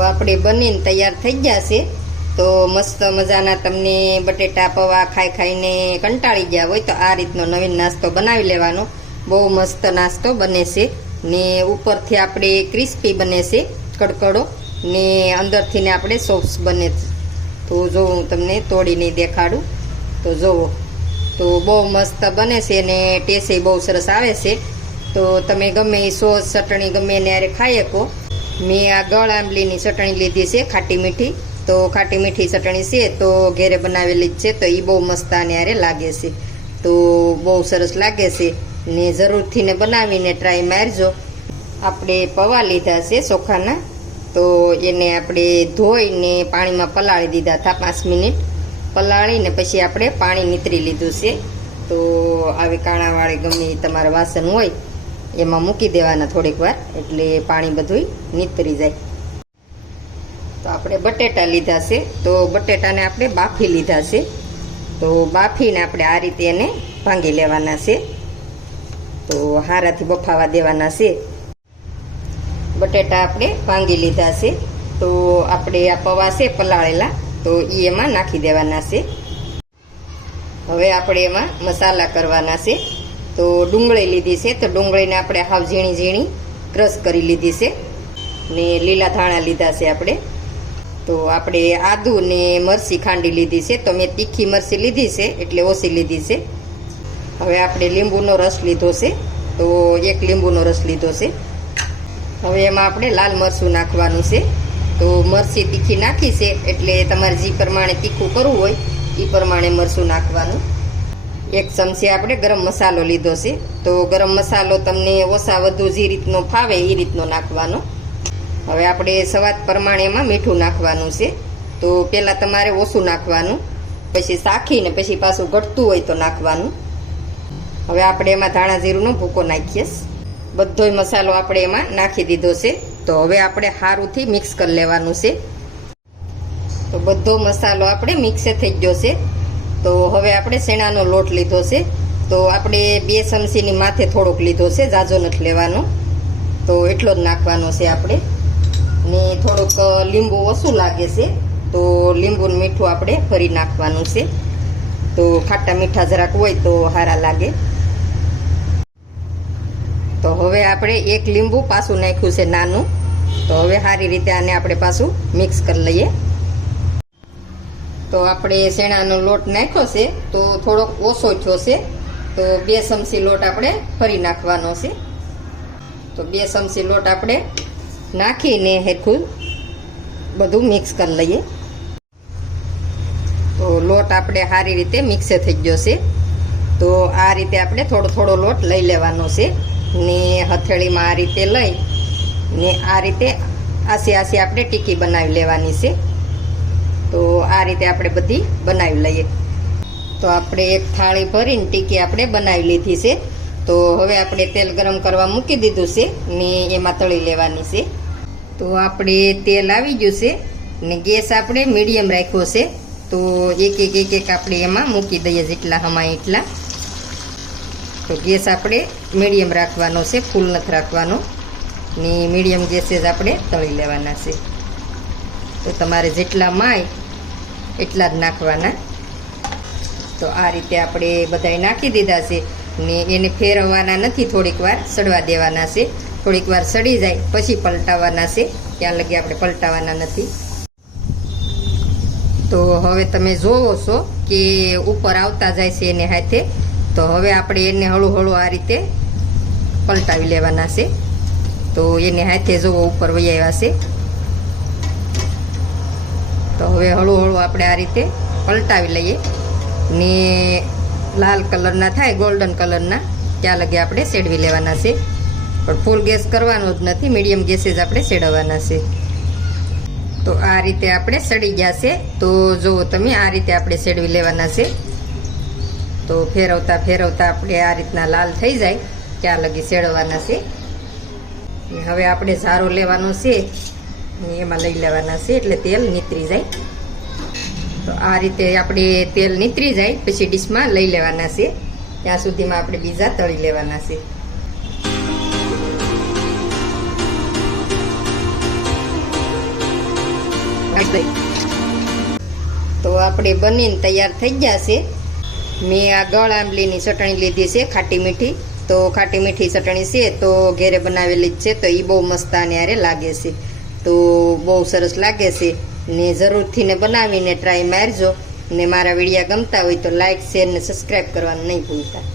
આપણે બનીને તૈયાર થઈ ગયા છે. તો મસ્ત મજાના તમને બટેટા, પૌવા ખાઈ ખાઈને કંટાળી ગયા હોય તો આ રીતનો નવીન નાસ્તો બનાવી લેવાનો. બહુ મસ્ત નાસ્તો બને છે. ને ઉપરથી આપણે ક્રિસ્પી બને છે, કડકડો. ને અંદરથી ને આપણે સોફ્ટ બને તો જો હું તમને તોડીને દેખાડું. તો જુઓ તો બહુ મસ્ત બને છે ને ટેસ્ટ બહુ સરસ આવે છે. તો તમે ગમે એ સોસ, ચટણી ગમે એને યારે ખાઈ શકો. મેં આ ગળ આંબલીની ચટણી લીધી છે, ખાટી મીઠી. તો ખાટી મીઠી ચટણી છે, તો ઘેરે બનાવેલી જ છે, તો એ બહુ મસ્ત આને લાગે છે. તો બહુ સરસ લાગે છે. ને જરૂરથી ને બનાવીને ટ્રાય મારજો. આપણે પૌવા લીધા છે ચોખાના. તો એને આપણે ધોઈને પાણીમાં પલાળી દીધા હતા પાંચ મિનિટ. પલાળીને પછી આપણે પાણી નીતરી લીધું છે. તો આવી કાણાવાળી ગમે તમારા વાસણ હોય એમાં મૂકી દેવાના થોડીક વાર, એટલે પાણી બધું નીતરી જાય. તો આપણે બટેટા લીધા છે, તો બટેટાને આપણે બાફી લીધા છે. તો બાફીને આપણે આ રીતે એને ભાંગી લેવાના છે. તો હારાથી બફાવા દેવાના છે. બટેટા આપણે ભાંગી લીધા છે. તો આપણે આ પૌવા છે પલાળેલા, તો એ એમાં નાખી દેવાના છે. હવે આપણે એમાં મસાલા કરવાના છે. તો ડુંગળી લીધી છે. તો ડુંગળીને આપણે હાવ ઝીણી ઝીણી ક્રશ કરી લીધી છે. ને લીલા ધાણા લીધા છે આપણે. તો આપણે આદુ ને મરસી ખાંડી લીધી છે. તો મેં તીખી મરસી લીધી છે, એટલે ઓછી લીધી છે. હવે આપણે લીંબુનો રસ લીધો છે. તો એક લીંબુનો રસ લીધો છે. હવે એમાં આપણે લાલ મરચું નાખવાનું છે. તો મરચી તીખી નાખી છે, એટલે તમારે જે પ્રમાણે તીખું કરવું હોય એ પ્રમાણે મરચું નાખવાનું. એક ચમચી આપણે ગરમ મસાલો લીધો છે. તો ગરમ મસાલો તમને ઓછા વધુ જે રીતનો ફાવે એ રીતનો નાખવાનો. હવે આપણે સ્વાદ પ્રમાણે એમાં મીઠું નાખવાનું છે. તો પહેલાં તમારે ઓછું નાખવાનું, પછી શાખીને પછી પાછું ઘટતું હોય તો નાખવાનું. હવે આપણે એમાં ધાણા જીરુંનો ભૂકો નાખીએ. બધોય મસાલો આપણે એમાં નાખી દીધો છે. તો હવે આપણે સારુંથી મિક્સ કરી લેવાનું છે. તો બધો મસાલો આપણે મિક્સ થઈ ગયો છે. તો હવે આપણે શેણાનો લોટ લીધો છે. તો આપણે બે ચમચીની માથે થોડોક લીધો છે, જાજો નથી લેવાનો. તો એટલો જ નાખવાનો છે આપણે. ને થોડુંક લીંબુ ઓછું લાગે છે, તો લીંબુનું મીઠું આપણે ફરી નાખવાનું છે. તો ખાટા મીઠા જરાક હોય તો સારા લાગે. તો હવે આપણે એક લીંબુ પાછું નાખ્યું છે નાનું. તો હવે સારી રીતે આને આપણે પાછું મિક્સ કરી લઈએ. તો આપણે શેણાનો લોટ નાખ્યો છે, તો થોડોક ઓછો થયો છે તો બે ચમચી લોટ આપણે ફરી નાખવાનો છે. તો બે ચમચી લોટ આપણે નાખીને હેરખું બધું મિક્સ કરી લઈએ. તો લોટ આપણે સારી રીતે મિક્સ થઈ ગયો છે. તો આ રીતે આપણે થોડો થોડો લોટ લઈ લેવાનો છે. ને હથેળીમાં આ રીતે લઈ ને આ રીતે આસી આસી આપણે ટીકી બનાવી લેવાની છે. તો આ રીતે આપણે બધી બનાવી લઈએ. તો આપણે એક થાળી ભરીને ટીકી આપણે બનાવી લીધી છે. તો હવે આપણે તેલ ગરમ કરવા મૂકી દીધું છે ને એમાં તળી લેવાની છે. તો આપણે તેલ આવી ગયું છે ને ગેસ આપણે મીડિયમ રાખ્યો છે. તો એક એક એક એક આપણે એમાં મૂકી દઈએ જેટલા હમાય એટલા. તો ગેસ આપણે મીડિયમ રાખવાનો છે, ફૂલ નથી રાખવાનો. ને મીડિયમ ગેસે જ આપણે તળી લેવાના છે. તો તમારે જેટલા માય, એટલા જ નાખવાના. તો આ રીતે આપણે બધાય નાખી દીધા છે. ને એને ફેરવવાના નથી, થોડીક વાર સડવા દેવાના છે. થોડીક વાર સડી જાય, પછી પલટાવવાના છે. ત્યાં લગી આપણે પલટાવવાના નથી. તો હવે તમે જોવો છો કે ઉપર આવતા જાય છે એને હાથે. તો હવે આપણે એને હળું હળું આ રીતે પલટાવી લેવાના છે. તો એને હાથે જોવો, ઉપર વૈયા છે. તો હવે હળું હળું આપણે આ રીતે પલટાવી લઈએ. ને લાલ કલરના થાય ગોલ્ડન કલરના, ત્યાં લગે આપણે સેડવી લેવાના છે. પણ ફૂલ ગેસ કરવાનો જ નથી મીડિયમ ગેસે જ આપણે સેડવવાના છે. તો આ રીતે આપણે સડી ગયા છે. તો જુઓ તમે આ રીતે આપણે સેડવી લેવાના છે, તો ફેરવતા ફેરવતા આપણે આ રીતના લાલ થઈ જાય, ત્યાં લગી સેડવાના છે. હવે આપણે ઝારો લેવાનો છે. એમાં લઈ લેવાના છે એટલે તેલ નીતરી જાય. તો આ રીતે આપણે તેલ નીતરી જાય, પછી ડીશમાં લઈ લેવાના છે. ત્યાં સુધીમાં આપણે બીજા તળી લેવાના છે. તો આપણે બનીને તૈયાર થઈ ગયા છે. મેં આ ગળ આંબલીની ચટણી લીધી છે, ખાટી મીઠી. તો ખાટી મીઠી ચટણી છે, તો ઘેરે બનાવેલી જ છે, તો એ બહુ મસ્ત આને લાગે છે. તો બહુ સરસ લાગે છે. ને જરૂરથી ને બનાવીને ટ્રાય મારજો. ને મારા વિડીયા ગમતા હોય તો લાઈક શેર ને સબસ્ક્રાઈબ કરવાનું નહીં ભૂલતા.